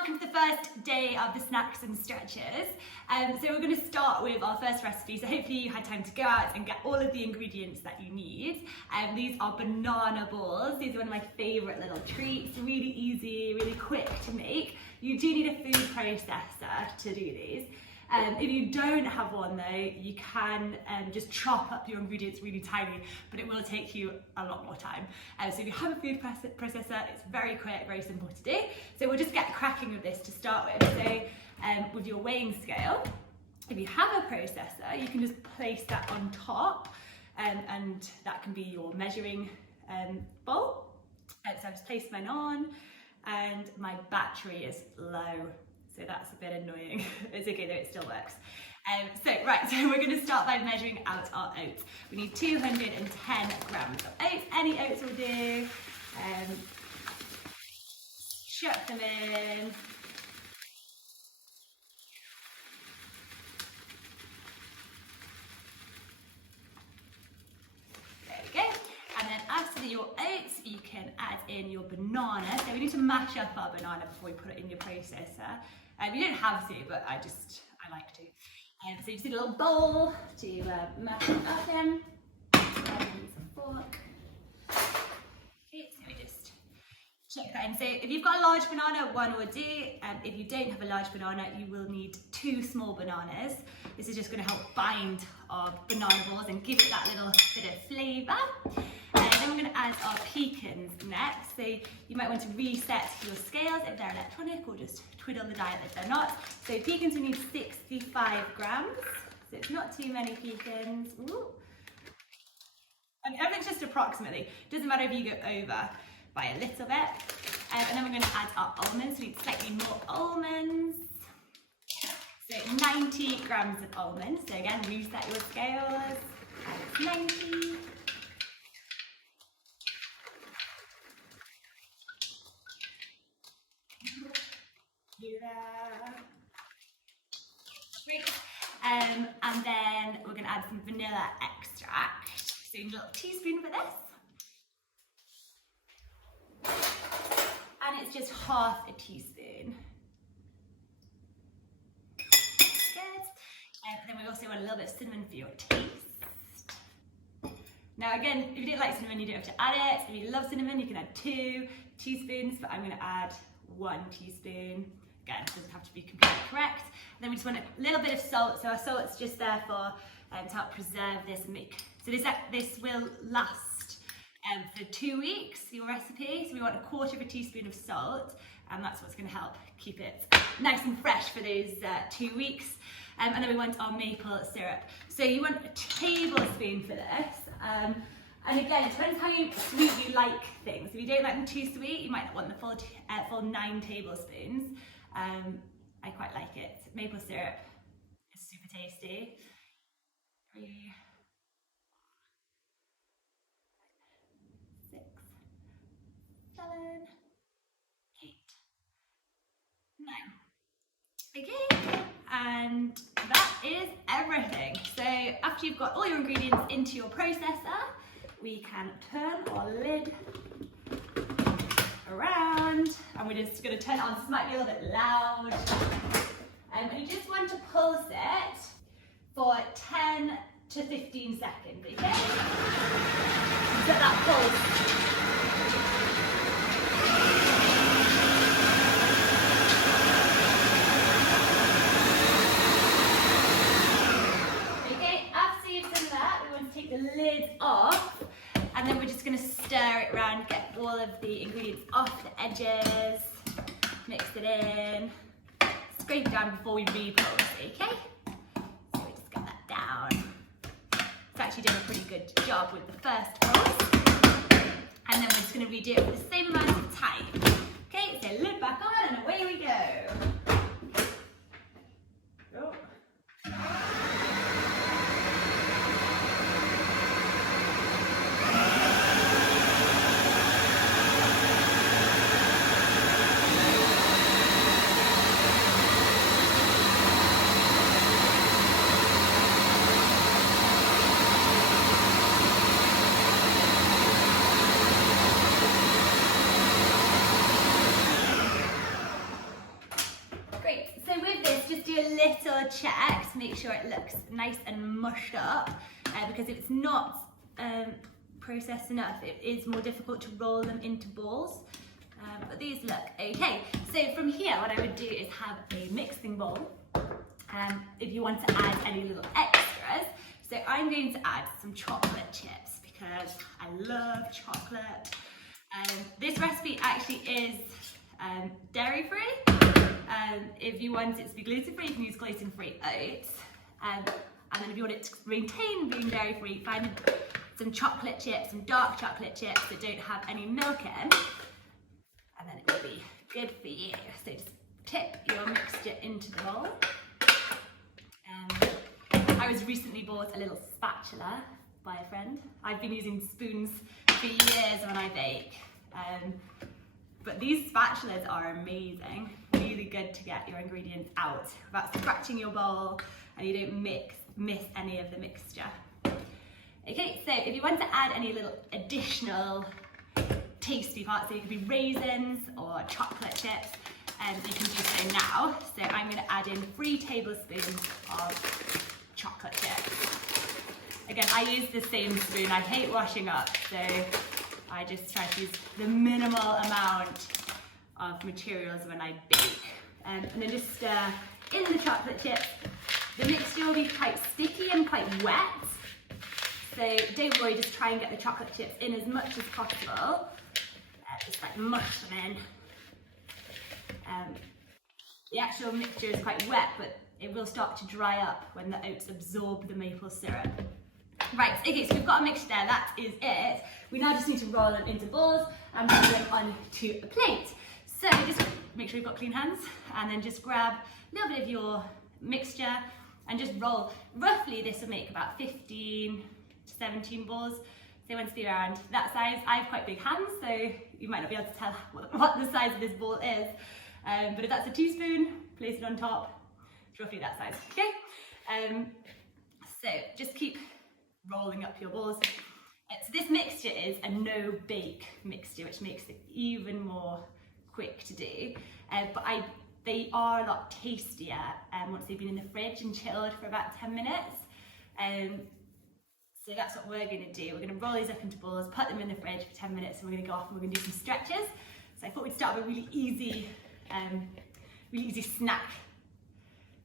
welcome to the first day of the snacks and stretches. So we're going to start with our first recipe, so hopefully you had time to go out and get all of the ingredients that you need. These are banana balls. These are one of my favourite little treats, really easy, really quick to make. You do need a food processor to do these. If you don't have one though, you can just chop up your ingredients really tiny, but it will take you a lot more time. So if you have a food processor, it's very quick, very simple to do. So we'll just get cracking with this to start with. So with your weighing scale, if you have a processor, you can just place that on top and that can be your measuring bowl. So I've just placed mine on and my battery is low. So that's a bit annoying. It's okay though, it still works. So we're going to start by measuring out our oats. We need 210 grams of oats. Any oats will do. Chuck them in. There we go. And then after your oats, you can add in your banana. So we need to mash up our banana before we put it in your processor. You don't have to, but I like to. So you just need a little bowl to mash it up in. Use a fork. Okay, so we just check that in. So if you've got a large banana, one will do. If you don't have a large banana, you will need 2 small bananas. This is just going to help bind our banana balls and give it that little bit of flavour. Then we're going to add our pecans next. So you might want to reset your scales if they're electronic, or just twiddle the dial if they're not. So pecans we need 65 grams. So it's not too many pecans. Ooh. And everything's just approximately. Doesn't matter if you go over by a little bit. And then we're going to add our almonds. So we need slightly more almonds. So 90 grams of almonds. So again, reset your scales. And it's 90. Great. And then we're going to add some vanilla extract. So a little teaspoon for this. And it's just half a teaspoon. Good. And then we also want a little bit of cinnamon for your taste. Now again, if you don't like cinnamon, you don't have to add it. If you love cinnamon, you can add 2 teaspoons, but I'm going to add 1 teaspoon. Again, it doesn't have to be completely correct. And then we just want a little bit of salt. So our salt's just there for to help preserve this and make. So this will last for 2 weeks, your recipe. So we want 1/4 teaspoon of salt, and that's what's going to help keep it nice and fresh for those 2 weeks. And then we want our maple syrup. So you want a tablespoon for this. And again, it depends how sweet you like things. If you don't like them too sweet, you might not want the full 9 tablespoons. I quite like it. Maple syrup is super tasty. 3, 6, 7, 8, 9. Okay, and that is everything. So after you've got all your ingredients into your processor, we can turn our lid around, and we're just going to turn it on. This might be a little bit loud. And you just want to pulse it for 10 to 15 seconds, okay? So that pulse. The lid off, and then we're just going to stir it around, get all of the ingredients off the edges, mix it in, scrape it down before we re-pulse, okay? So we just get that down. It's actually done a pretty good job with the first pulse, and then we're just going to redo it for the same amount of time. Okay, so lid back on and away we go. Oh. do a little check to make sure it looks nice and mushed up, because if it's not processed enough, it is more difficult to roll them into balls. But these look okay. So from here, what I would do is have a mixing bowl. If you want to add any little extras, so I'm going to add some chocolate chips because I love chocolate. This recipe actually is dairy-free. If you want it to be gluten-free, you can use gluten-free oats. And then if you want it to maintain being dairy-free, find some chocolate chips, some dark chocolate chips that don't have any milk in, and then it will be good for you. So just tip your mixture into the bowl. I was recently bought a little spatula by a friend. I've been using spoons for years when I bake. But these spatulas are amazing. Really good to get your ingredients out without scratching your bowl, and you don't miss any of the mixture. Okay, so if you want to add any little additional tasty parts, so it could be raisins or chocolate chips, you can do so now. So I'm going to add in 3 tablespoons of chocolate chips. Again, I use the same spoon. I hate washing up, so I just try to use the minimal amount of materials when I bake. And then just stir in the chocolate chips. The mixture will be quite sticky and quite wet, so don't worry, just try and get the chocolate chips in as much as possible. Just like mush them in. The actual mixture is quite wet, but it will start to dry up when the oats absorb the maple syrup. Right, okay, so we've got a mixture there, that is it. We now just need to roll them into balls and put them onto a plate. So just make sure you've got clean hands, and then just grab a little bit of your mixture and just roll. Roughly this will make about 15 to 17 balls. They want to be around that size. I have quite big hands, so you might not be able to tell what the size of this ball is. But if that's a teaspoon, place it on top. It's roughly that size, okay? So just keep rolling up your balls. So this mixture is a no-bake mixture, which makes it even more quick to do. But they are a lot tastier once they've been in the fridge and chilled for about 10 minutes. So that's what we're going to do. We're going to roll these up into balls, put them in the fridge for 10 minutes, and we're going to go off and we're going to do some stretches. So I thought we'd start with a really easy snack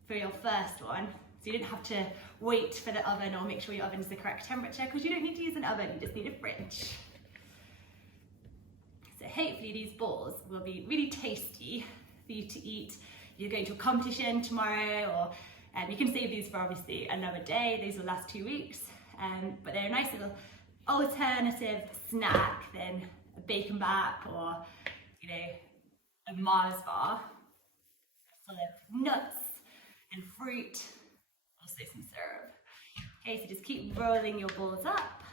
for your first one. So you don't have to wait for the oven or make sure your oven is the correct temperature, because you don't need to use an oven, you just need a fridge. So hopefully these balls will be really tasty for you to eat. You're going to a competition tomorrow, or you can save these for obviously another day. These will last 2 weeks. But they're a nice little alternative snack than a bacon bap or, you know, a Mars bar full of nuts and fruit, also some syrup. Okay, so just keep rolling your balls up,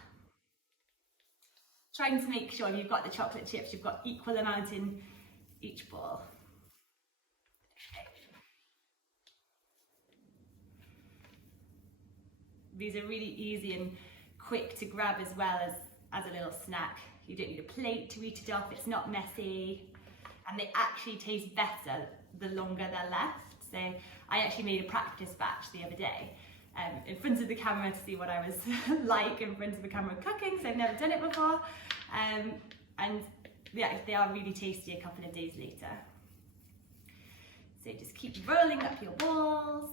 trying to make sure you've got the chocolate chips, you've got equal amount in each ball. Okay. These are really easy and quick to grab as well as a little snack. You don't need a plate to eat it off, it's not messy, and they actually taste better the longer they're left. So I actually made a practice batch the other day in front of the camera to see what I was like in front of the camera cooking, because I've never done it before. And yeah, they are really tasty a couple of days later. So just keep rolling up your balls.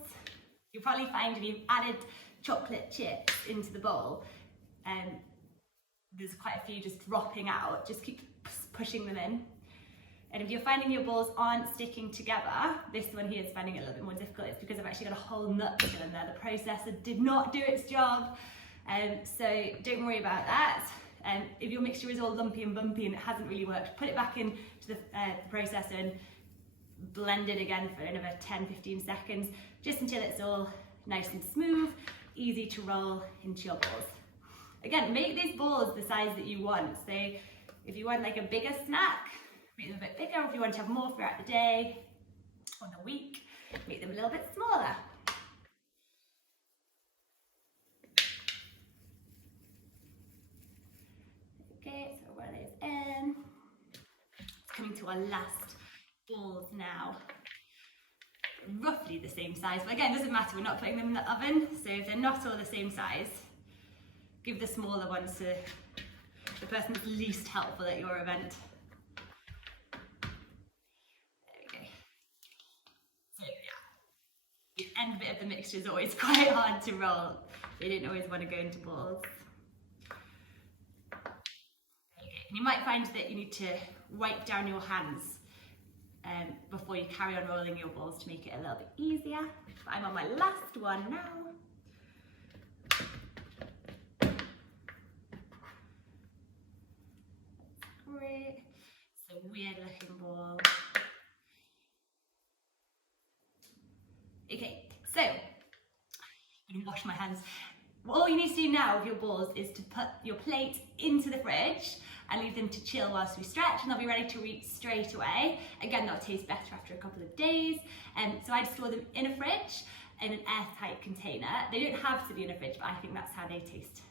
You'll probably find if you've added chocolate chips into the bowl, there's quite a few just dropping out. Just keep pushing them in. And if you're finding your balls aren't sticking together, this one here is finding it a little bit more difficult. It's because I've actually got a whole nut still in there. The processor did not do its job. So don't worry about that. If your mixture is all lumpy and bumpy and it hasn't really worked, put it back into the processor and blend it again for another 10-15 seconds, just until it's all nice and smooth, easy to roll into your balls. Again, make these balls the size that you want. So if you want like a bigger snack, make them a bit bigger. If you want to have more throughout the day or the week, make them a little bit smaller. Okay, so roll those in. It's coming to our last balls now. roughly the same size, but again, it doesn't matter, we're not putting them in the oven, so if they're not all the same size, give the smaller ones to the person that's least helpful at your event. There we go. So yeah, the end bit of the mixture is always quite hard to roll. They don't always want to go into balls. And you might find that you need to wipe down your hands before you carry on rolling your balls to make it a little bit easier. But I'm on my last one now. Great. It's a weird looking ball. Okay, so I'm going to wash my hands. All you need to do now with your balls is to put your plate into the fridge and leave them to chill whilst we stretch, and they'll be ready to eat straight away. Again, that'll taste better after a couple of days. So I'd store them in a fridge in an airtight container. They don't have to be in a fridge, but I think that's how they taste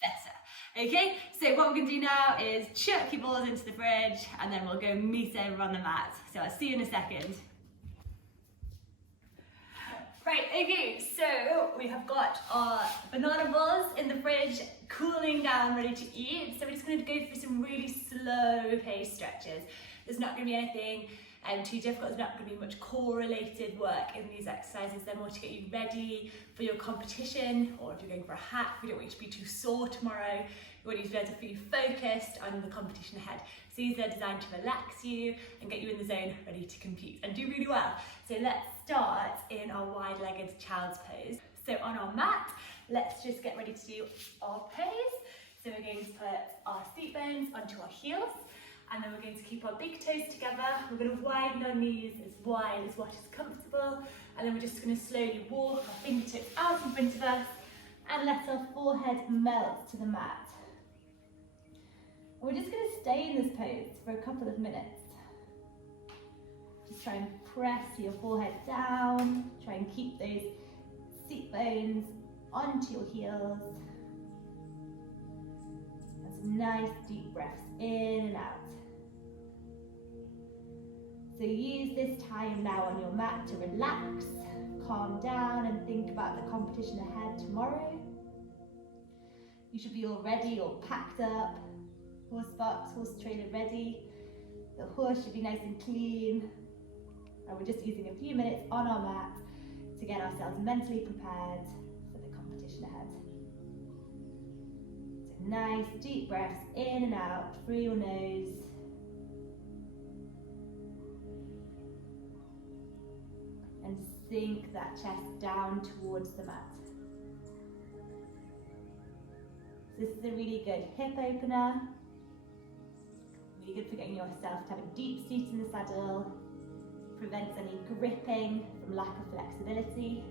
better. Okay, so what we're gonna do now is chuck your balls into the fridge and then we'll go meet over on the mat. So I'll see you in a second. Right, okay, so we have got our banana balls in the fridge, cooling down, ready to eat. So we're just going to go through some really slow paced stretches. There's not going to be anything too difficult. There's not going to be much core related work in these exercises. They're more to get you ready for your competition, or if you're going for a hack, we don't want you to be too sore tomorrow. We want you to be able to be focused on the competition ahead. So these are designed to relax you and get you in the zone, ready to compete and do really well. So let's start in our wide-legged child's pose. So on our mat, let's just get ready to do our pose. So we're going to put our seat bones onto our heels, and then we're going to keep our big toes together. We're going to widen our knees as wide as what is comfortable, and then we're just going to slowly walk our fingertips out in front of us and let our forehead melt to the mat. We're just going to stay in this pose for a couple of minutes. Just try and press your forehead down. Try and keep those seat bones onto your heels. And some nice deep breaths in and out. So use this time now on your mat to relax, calm down and think about the competition ahead tomorrow. You should be all ready, all packed up. Horse box, horse trailer ready. The horse should be nice and clean. And we're just using a few minutes on our mat to get ourselves mentally prepared for the competition ahead. So nice deep breaths in and out through your nose. And sink that chest down towards the mat. This is a really good hip opener. Really good for getting yourself to have a deep seat in the saddle. Prevents any gripping from lack of flexibility.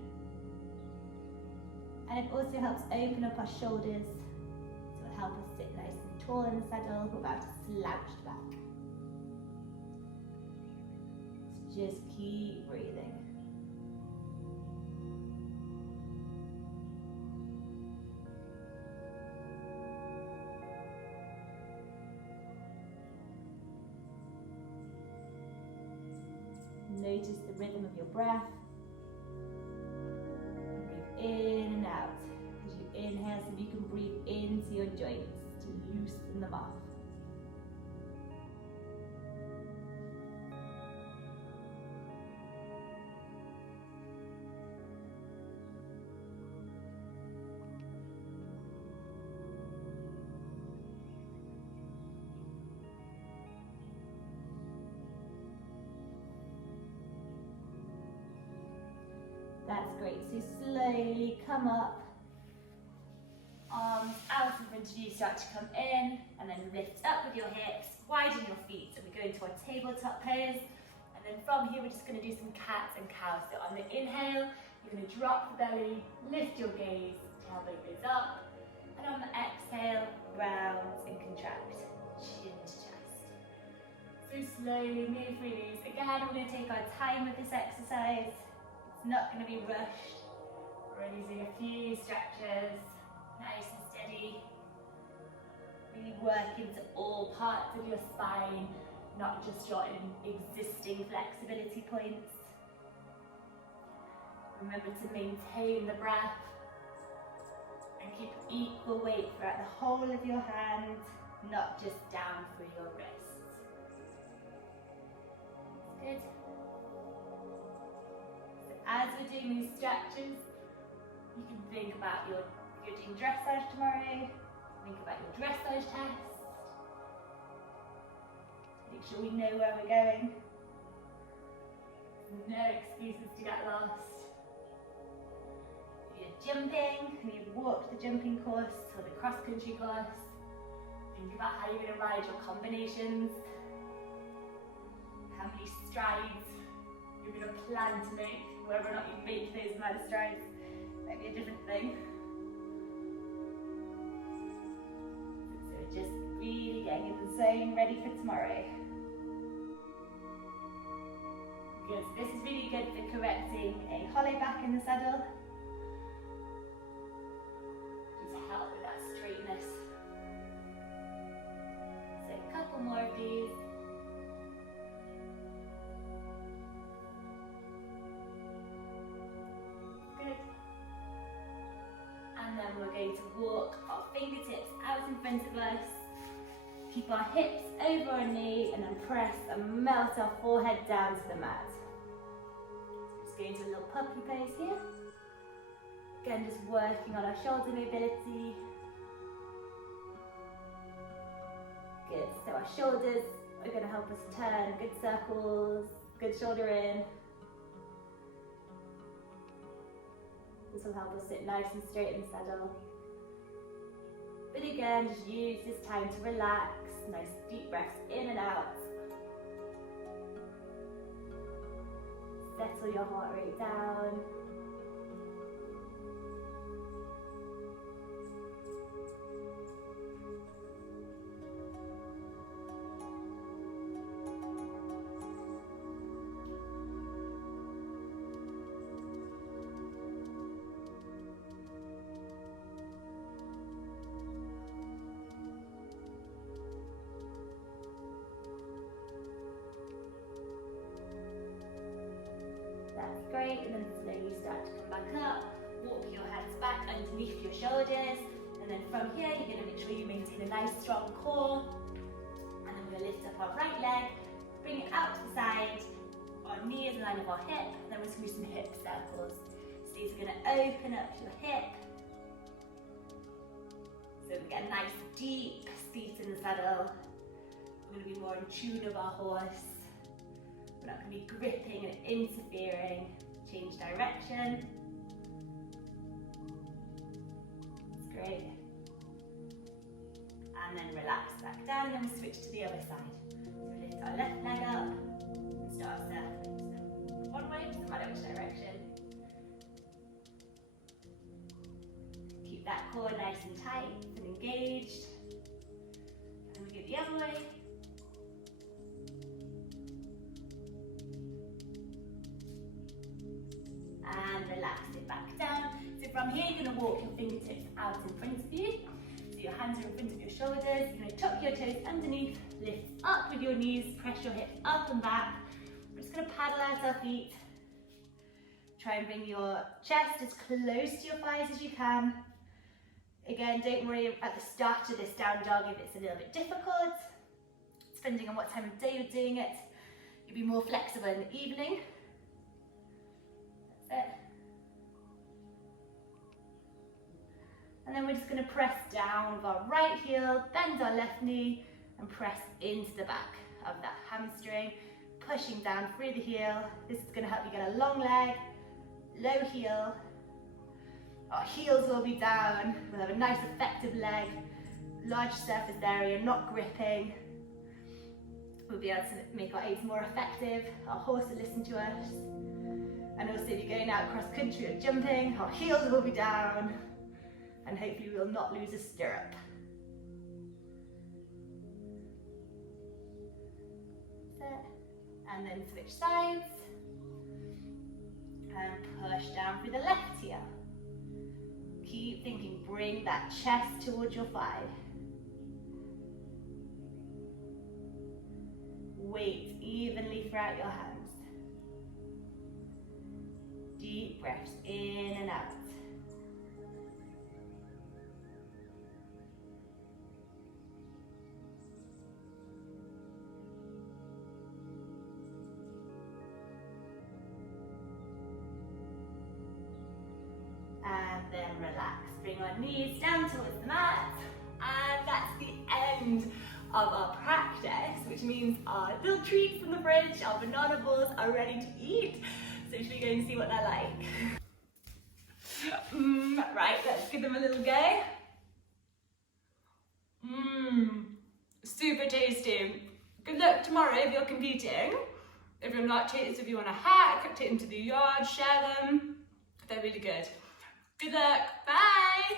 And it also helps open up our shoulders, so it'll help us sit nice and tall in the saddle without slouched back. So just keep breathing. Notice the rhythm of your breath. Breathe in and out. As you inhale, so you can breathe into your joints to loosen them off. That's great. So slowly come up, arms out in front of you, start to come in, and then lift up with your hips, widen your feet, and we go into our tabletop pose. And then from here, we're just going to do some cat and cow. So on the inhale, you're going to drop the belly, lift your gaze, elbow goes up, and on the exhale, round and contract, chin to chest. So slowly move through these. Again, we're going to take our time with this exercise. It's not going to be rushed. We're only doing a few stretches, nice and steady. Really work into all parts of your spine, not just your existing flexibility points. Remember to maintain the breath and keep equal weight throughout the whole of your hand, not just down through your wrists. Good. So as we're doing these stretches, you can think about you're doing dressage tomorrow, think about your dressage test. Make sure we know where we're going. No excuses to get lost. If you're jumping and you've walked the jumping course or the cross-country course, think about how you're going to ride your combinations, how many strides you're going to plan to make, whether or not you make those amount of strides might be a different thing. So we're just really getting in the zone, ready for tomorrow. Good. So this is really good for correcting a hollow back in the saddle. Just help with that straightness. So a couple more of these. Good. And then we're going to walk our fingertips out in front of us. Keep our hips over our knee and then press and melt our forehead down to the mat. So just go into a little puppy pose here. Again, just working on our shoulder mobility. Good, so our shoulders are going to help us turn, good circles, good shoulder in. This will help us sit nice and straight in the saddle. But again, just use this time to relax, nice deep breaths in and out. Settle your heart rate down. That's great, and then slowly start to come back up. Walk your hands back underneath your shoulders, and then from here you're going to make sure you maintain a nice strong core. And then we're going to lift up our right leg, bring it out to the side, our knee is in line with our hip, and then we're just going to do some hip circles. So these are going to open up your hip. So we get a nice deep seat in the saddle. We're going to be more in tune with our horse. We're not going to be gripping and interfering. Change direction. That's great. And then relax back down, and then we switch to the other side. So we lift our left leg up and start circling. So one way, doesn't matter which direction. Keep that core nice and tight and engaged. And we go the other way. And relax it back down. So from here, you're going to walk your fingertips out in front of you. So your hands are in front of your shoulders. You're going to tuck your toes underneath, lift up with your knees, press your hips up and back. We're just going to paddle out our feet. Try and bring your chest as close to your thighs as you can. Again, don't worry at the start of this down dog if it's a little bit difficult. Depending on what time of day you're doing it, you'll be more flexible in the evening. That's it. And then we're just going to press down with our right heel, bend our left knee, and press into the back of that hamstring, pushing down through the heel. This is going to help you get a long leg, low heel. Our heels will be down. We'll have a nice effective leg, large surface area, not gripping. We'll be able to make our aids more effective. Our horse will listen to us. And also if you're going out cross country or jumping, our heels will be down. And hopefully we will not lose a stirrup. That's it. And then switch sides. And push down through the left heel. Keep thinking, bring that chest towards your thigh. Weight evenly throughout your hands. Deep breath. breaths in and out. And then relax. Bring our knees down towards the mat. And that's the end of our practice, which means our little treats in the fridge, our banana balls are ready to eat. So should we go and see what they're like? Right, let's give them a little go. Super tasty. Good luck tomorrow if you're competing. If you're not, if you want a hack, take them to the yard, share them. They're really good. Good luck, bye!